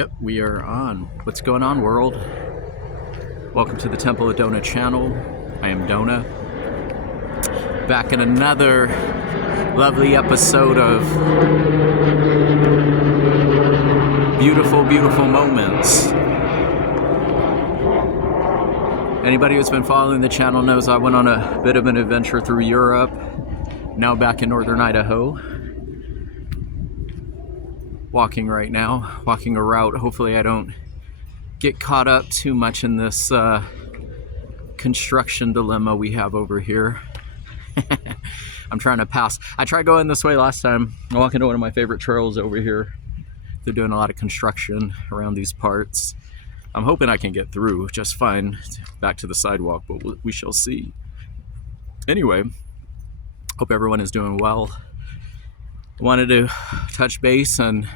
Yep, we are on. What's going on, world? Welcome to the Temple of Dona channel. I am Dona. Back in another lovely episode of beautiful, beautiful moments. Anybody who's been following the channel knows I went on a bit of an adventure through Europe. Now back in northern Idaho. Walking right now, walking a route. Hopefully I don't get caught up too much in this construction dilemma we have over here. I'm trying to pass. I tried going this way last time. I'm walking to one of my favorite trails over here. They're doing a lot of construction around these parts. I'm hoping I can get through just fine back to the sidewalk, but we shall see. Anyway, hope everyone is doing well. Wanted to touch base and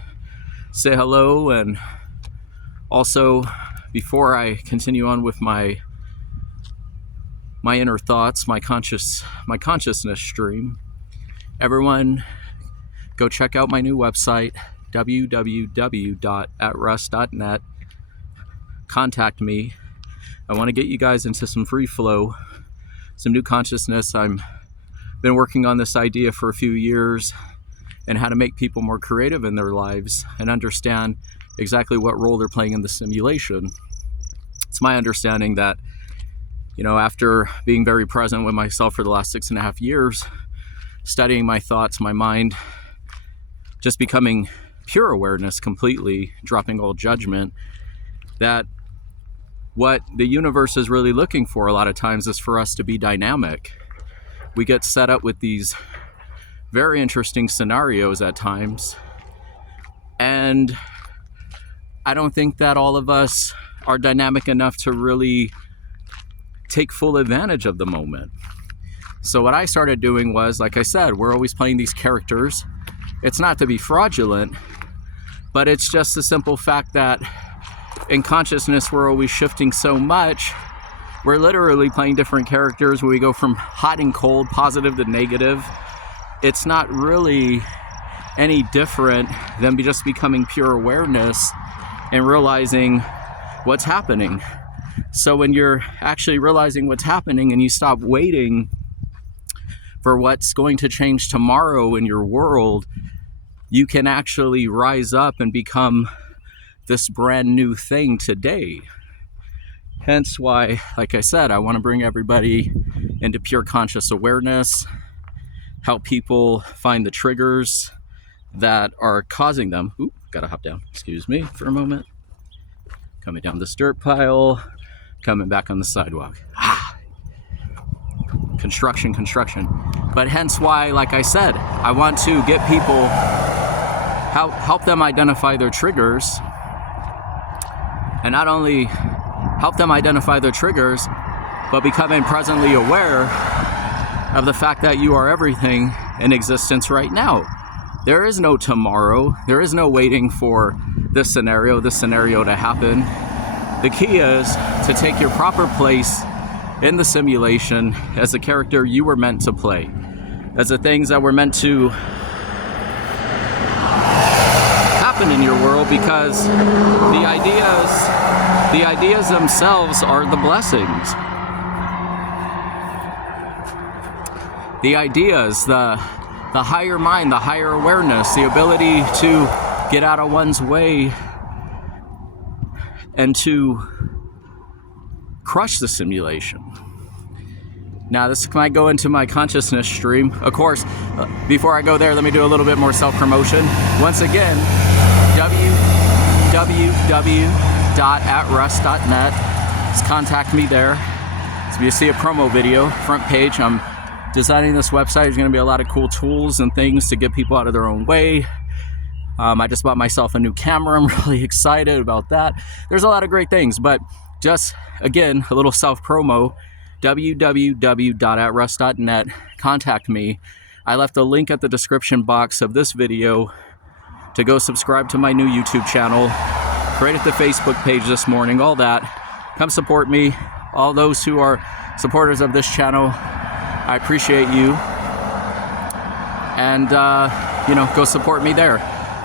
say hello, and also before I continue on with my inner thoughts, my consciousness stream, everyone go check out my new website, www.atrest.net. Contact me. I want to get you guys into some free flow, some new consciousness. I've been working on this idea for a few years, and how to make people more creative in their lives and understand exactly what role they're playing in the simulation. It's my understanding that, after being very present with myself for the last 6.5 years, studying my thoughts, my mind, just becoming pure awareness completely, dropping all judgment, that what the universe is really looking for a lot of times is for us to be dynamic. We get set up with these very interesting scenarios at times, and I don't think that all of us are dynamic enough to really take full advantage of the moment. So what I started doing was, like I said, we're always playing these characters. It's not to be fraudulent, but it's just the simple fact that in consciousness we're always shifting so much. We're literally playing different characters where we go from hot and cold, positive to negative. It's not really any different than just becoming pure awareness and realizing what's happening. So when you're actually realizing what's happening and you stop waiting for what's going to change tomorrow in your world, you can actually rise up and become this brand new thing today. Hence why, like I said, I want to bring everybody into pure conscious awareness, help people find the triggers that are causing them. Ooh, gotta hop down. Excuse me for a moment. Coming down this dirt pile, coming back on the sidewalk. Construction. But hence why, like I said, I want to get people, help them identify their triggers, and not only help them identify their triggers, but becoming presently aware of the fact that you are everything in existence right now. There is no tomorrow. There is no waiting for this scenario to happen. The key is to take your proper place in the simulation as the character you were meant to play, as the things that were meant to happen in your world, because the ideas themselves are the blessings. The ideas, the higher mind, the higher awareness, the ability to get out of one's way and to crush the simulation. Now, this might go into my consciousness stream. Of course, before I go there, let me do a little bit more self-promotion. Once again, www.atrest.net. Just contact me there. So you see a promo video, front page. I'm designing this website. There's going to be a lot of cool tools and things to get people out of their own way. I just bought myself a new camera. I'm really excited about that. There's a lot of great things, but just, again, a little self-promo, www.atrest.net. Contact me. I left a link at the description box of this video to go subscribe to my new YouTube channel, created the Facebook page this morning, all that. Come support me. All those who are supporters of this channel, I appreciate you, and go support me there.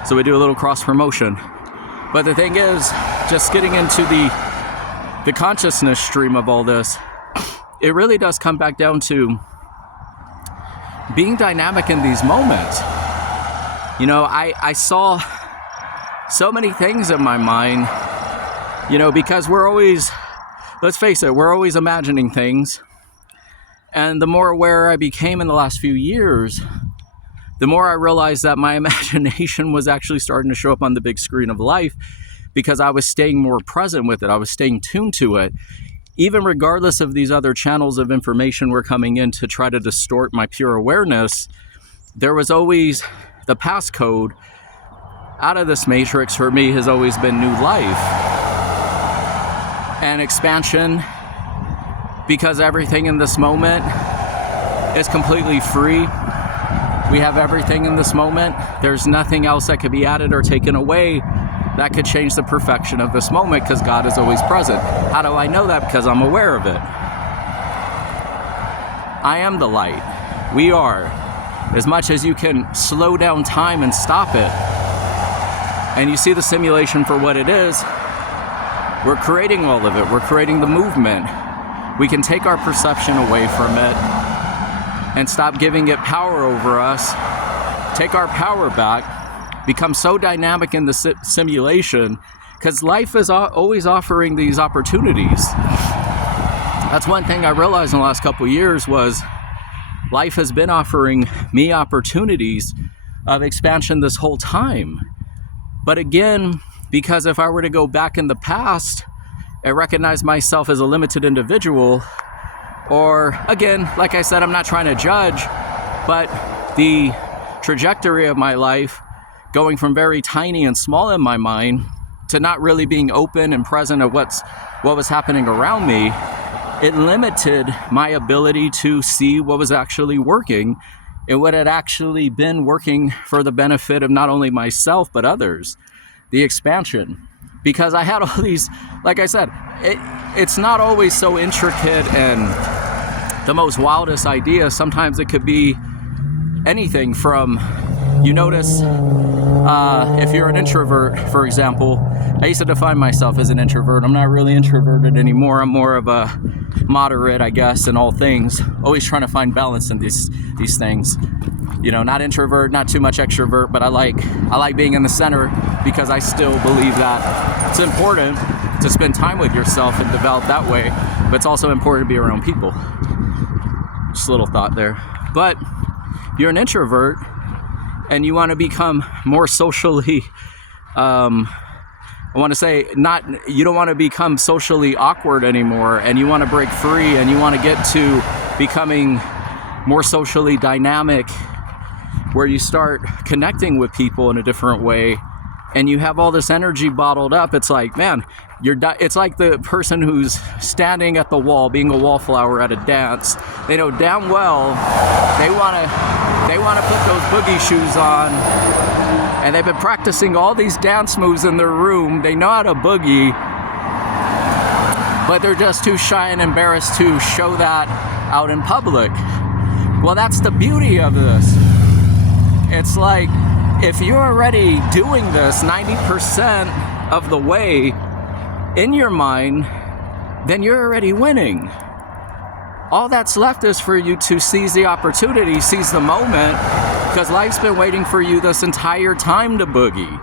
So we do a little cross promotion. But the thing is, just getting into the consciousness stream of all this, it really does come back down to being dynamic in these moments. You know, I saw so many things in my mind, you know, because we're always, let's face it, we're always imagining things. And the more aware I became in the last few years, the more I realized that my imagination was actually starting to show up on the big screen of life, because I was staying more present with it. I was staying tuned to it. Even regardless of these other channels of information were coming in to try to distort my pure awareness, there was always the passcode out of this matrix for me has always been new life and expansion, because everything in this moment is completely free. We have everything in this moment. There's nothing else that could be added or taken away that could change the perfection of this moment, because God is always present. How do I know that? Because I'm aware of it. I am the light. We are. As much as you can slow down time and stop it, and you see the simulation for what it is, we're creating all of it. We're creating the movement. We can take our perception away from it and stop giving it power over us, take our power back, become so dynamic in the simulation, because life is always offering these opportunities. That's one thing I realized in the last couple of years was life has been offering me opportunities of expansion this whole time. But again, because if I were to go back in the past and recognize myself as a limited individual, or again, like I said, I'm not trying to judge, but the trajectory of my life going from very tiny and small in my mind to not really being open and present of what was happening around me, it limited my ability to see what was actually working and what had actually been working for the benefit of not only myself but others, the expansion. Because I had all these, like I said, it's not always so intricate and the most wildest idea. Sometimes it could be anything from, you notice, if you're an introvert, for example, I used to define myself as an introvert. I'm not really introverted anymore. I'm more of a moderate, I guess, in all things. Always trying to find balance in these things. You know, not introvert, not too much extrovert, but I like being in the center, because I still believe that it's important to spend time with yourself and develop that way, but it's also important to be around people. Just a little thought there. But you're an introvert and you want to become more socially, I want to say, you don't want to become socially awkward anymore, and you want to break free, and you want to get to becoming more socially dynamic, where you start connecting with people in a different way, and you have all this energy bottled up. It's like, man, it's like the person who's standing at the wall, being a wallflower at a dance. They know damn well they want to put those boogie shoes on, and they've been practicing all these dance moves in their room. They know how to boogie, but they're just too shy and embarrassed to show that out in public. Well, that's the beauty of this. It's like, if you're already doing this 90% of the way in your mind, then you're already winning. All that's left is for you to seize the opportunity, seize the moment, because life's been waiting for you this entire time to boogie.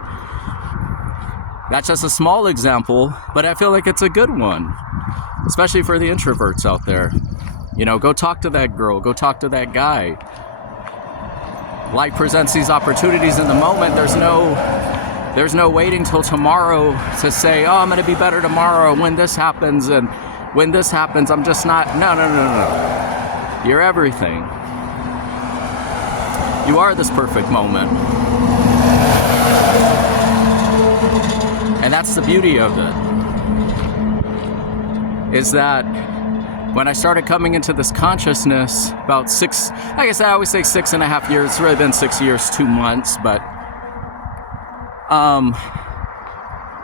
That's just a small example, but I feel like it's a good one, especially for the introverts out there. You know, go talk to that girl, go talk to that guy. Life presents these opportunities in the moment. There's no waiting till tomorrow to say, oh, I'm going to be better tomorrow when this happens, and when this happens, I'm just not. No. You're everything. You are this perfect moment. And that's the beauty of it, is that when I started coming into this consciousness about like I said, I always say 6.5 years. It's really been 6 years, 2 months, but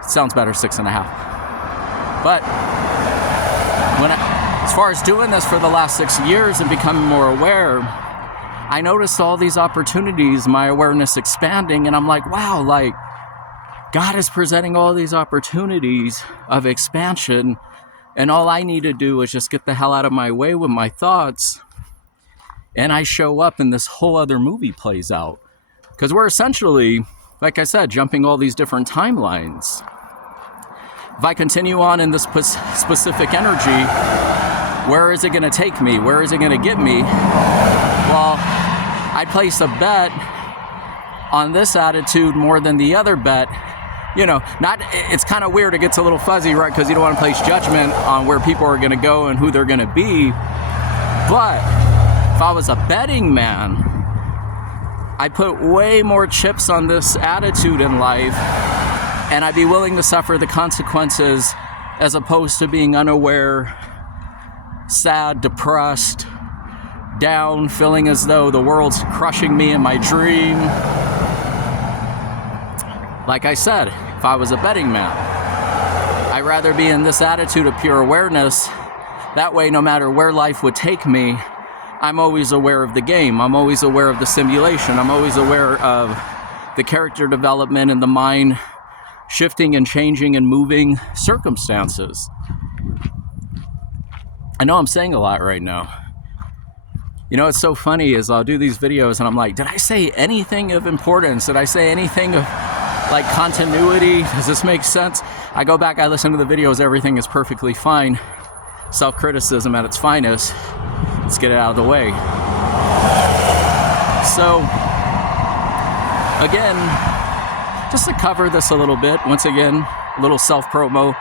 it sounds better, 6.5. But as far as doing this for the last 6 years and becoming more aware, I noticed all these opportunities, my awareness expanding, and I'm like, wow, like, God is presenting all these opportunities of expansion, and all I need to do is just get the hell out of my way with my thoughts, and I show up and this whole other movie plays out. Because we're essentially, like I said, jumping all these different timelines. If I continue on in this specific energy, where is it going to take me? Where is it going to get me? Well, I place a bet on this attitude more than the other bet. You know, it's kind of weird. It gets a little fuzzy, right? Because you don't want to place judgment on where people are going to go and who they're going to be. But if I was a betting man, I put way more chips on this attitude in life, and I'd be willing to suffer the consequences as opposed to being unaware, sad, depressed, down, feeling as though the world's crushing me in my dream. Like I said, if I was a betting man, I'd rather be in this attitude of pure awareness. That way, no matter where life would take me, I'm always aware of the game. I'm always aware of the simulation. I'm always aware of the character development and the mind shifting and changing and moving circumstances. I know I'm saying a lot right now. You know, what's so funny is I'll do these videos and I'm like, did I say anything of importance? Did I say anything of like continuity? Does this make sense? I go back, I listen to the videos, everything is perfectly fine. Self-criticism at its finest. Let's get it out of the way. So, again, just to cover this a little bit, once again, a little self-promo.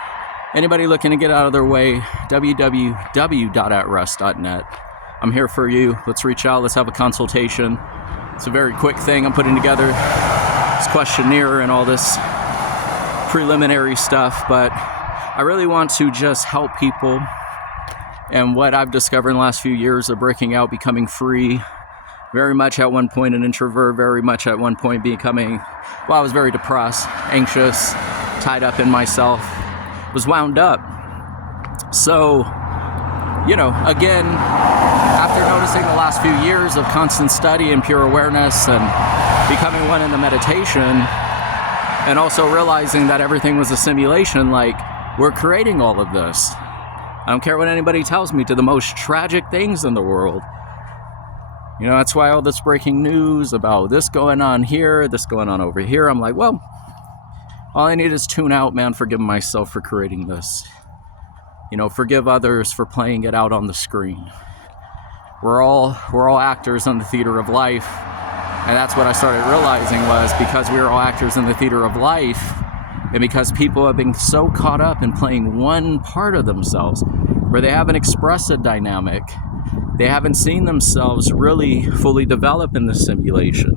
Anybody looking to get out of their way, www.atrest.net. I'm here for you. Let's reach out. Let's have a consultation. It's a very quick thing. I'm putting together this questionnaire and all this preliminary stuff, but I really want to just help people. And what I've discovered in the last few years of breaking out, becoming free, very much at one point an introvert, very much at one point becoming, well, I was very depressed, anxious, tied up in myself, was wound up. So, you know, again, after noticing the last few years of constant study and pure awareness and becoming one in the meditation, and also realizing that everything was a simulation, like, we're creating all of this. I don't care what anybody tells me, to the most tragic things in the world. You know, that's why all this breaking news about this going on here, this going on over here, I'm like, well, all I need is tune out, man. Forgive myself for creating this. You know, forgive others for playing it out on the screen. We're all actors in the theater of life. And that's what I started realizing, was because we are all actors in the theater of life, and because people have been so caught up in playing one part of themselves, where they haven't expressed a dynamic, they haven't seen themselves really fully develop in the simulation.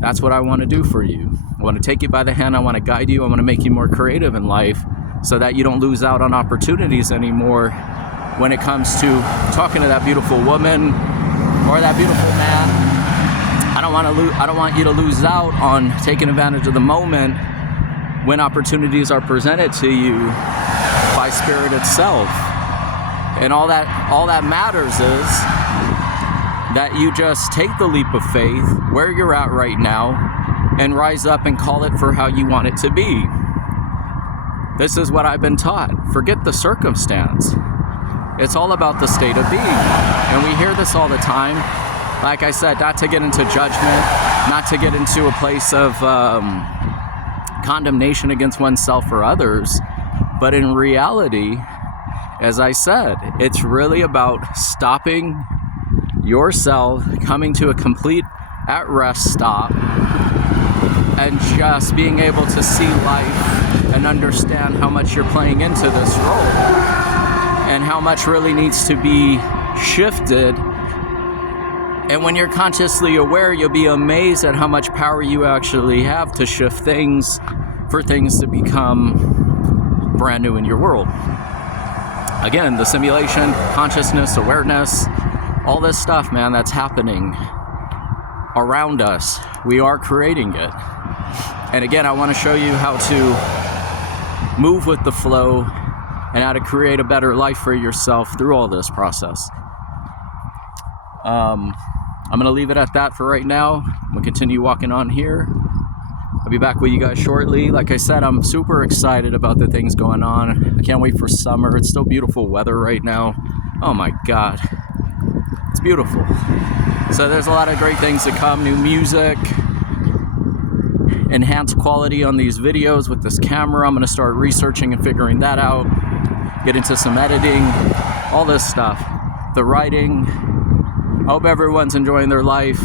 That's what I want to do for you. I want to take you by the hand. I want to guide you. I want to make you more creative in life so that you don't lose out on opportunities anymore when it comes to talking to that beautiful woman or that beautiful man. I don't want you to lose out on taking advantage of the moment when opportunities are presented to you by Spirit itself. And all that matters is that you just take the leap of faith where you're at right now and rise up and call it for how you want it to be. This is what I've been taught. Forget the circumstance. It's all about the state of being. And we hear this all the time. Like I said, not to get into judgment, not to get into a place of condemnation against oneself or others, but in reality, as I said, it's really about stopping yourself, coming to a complete at-rest stop, and just being able to see life and understand how much you're playing into this role and how much really needs to be shifted. And when you're consciously aware, you'll be amazed at how much power you actually have to shift things for things to become brand new in your world. Again, the simulation, consciousness, awareness, all this stuff, man, that's happening around us. We are creating it. And again, I want to show you how to move with the flow and how to create a better life for yourself through all this process. I'm going to leave it at that for right now. I'm going to continue walking on here. I'll be back with you guys shortly. Like I said, I'm super excited about the things going on. I can't wait for summer. It's still beautiful weather right now. Oh my God. It's beautiful. So there's a lot of great things to come. New music, enhanced quality on these videos with this camera. I'm going to start researching and figuring that out. Get into some editing, all this stuff. The writing. I hope everyone's enjoying their life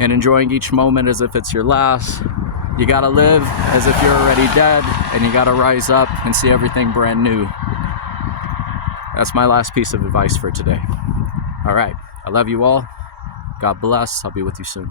and enjoying each moment as if it's your last. You gotta live as if you're already dead, and you gotta rise up and see everything brand new. That's my last piece of advice for today. All right, I love you all. God bless. I'll be with you soon.